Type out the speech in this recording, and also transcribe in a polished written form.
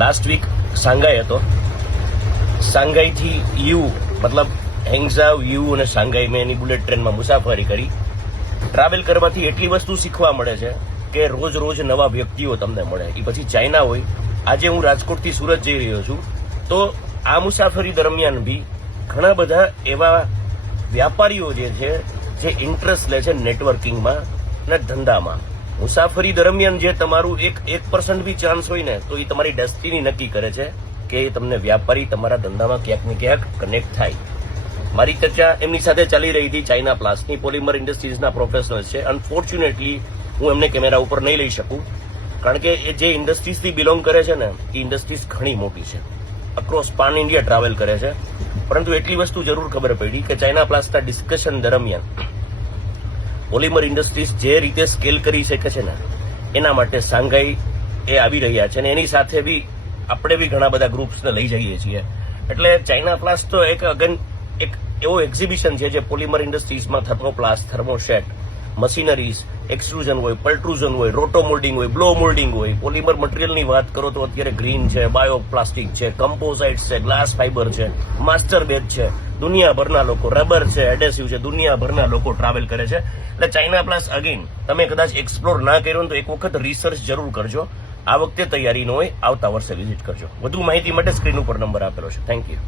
Last week Shanghai હતો. શાંઘાઈથી you મતલબ હેંગઝાવ, you અને શાંઘાઈ મેં એની બુલેટ ટ્રેનમાં મુસાફરી કરી. ટ્રાવેલ કરવાથી એટલી વસ્તુ શીખવા મળે છે કે રોજ રોજ નવા વ્યક્તિઓ તમને મળે. એ પછી ચાઇના હોય. આજે હું રાજકોટથી સુરત જઈ રહ્યો છું, તો આ મુસાફરી દરમિયાન બી ઘણા બધા એવા વ્યાપારીઓ જે છે જે ઇન્ટરેસ્ટ લે છે નેટવર્કિંગમાં અને ધંધામાં. મુસાફરી દરમિયાન જે તમારું 1% બી ચાન્સ હોય ને, તો એ તમારી ડેસ્ટિની નક્કી કરે છે કે તમને વ્યાપારી તમારા ધંધામાં ક્યાંક ને ક્યાંક કનેક્ટ થાય. મારી ચર્ચા એમની સાથે ચાલી રહી હતી. ચાઇના પ્લાસની પોલિમર ઇન્ડસ્ટ્રીઝના પ્રોફેશનલ છે. અનફોર્ચ્યુનેટલી હું એમને કેમેરા ઉપર નહીં લઈ શકું, કારણ કે એ જે ઇન્ડસ્ટ્રીઝથી બિલોંગ કરે છે ને, એ ઇન્ડસ્ટ્રીઝ ઘણી મોટી છે, અક્રોસ પાન ઇન્ડિયા ટ્રાવેલ કરે છે. પરંતુ એટલી વસ્તુ જરૂર ખબર પડી કે ચાઇના પ્લાસના ડિસ્કશન દરમિયાન પોલિમર ઇન્ડસ્ટ્રીઝ જે રીતે સ્કેલ કરી શકે છે ને, એના માટે શાંઘાઈ એ આવી રહ્યા છે. અને એની સાથે બી આપણે બી ઘણા બધા ગ્રુપ્સને લઈ જઈએ છીએ. એટલે ચાઇના પ્લાસ તો એક એવો એક્ઝિબિશન છે જે પોલિમર ઇન્ડસ્ટ્રીઝમાં થર્મોપ્લાસ્ટ, થર્મોશેટ, મશીનરીઝ, એક્સટ્રુઝન હોય, પલ્ટ્રુઝન હોય, રોટો મોલ્ડિંગ હોય, બ્લો મોલ્ડિંગ હોય. પોલિમર મટીરિયલની વાત કરો તો અત્યારે ગ્રીન છે, બાયો પ્લાસ્ટિક છે, કમ્પોઝાઇટ છે, ગ્લાસ ફાઇબર છે, માસ્ટર બેઝ છે. દુનિયાભરના લોકો, રબર છે, એડેસિવ છે, દુનિયાભરના લોકો ટ્રાવેલ કરે છે. એટલે ચાઇના પ્લાસ અગેન તમે કદાચ એક્સપ્લોર ના કર્યો તો એક વખત રિસર્ચ જરૂર કરજો. આ વખતે તૈયારી ન હોય, આવતા વર્ષે વિઝિટ કરજો. વધુ માહિતી માટે સ્ક્રીન ઉપર નંબર આપેલો છે. Thank you.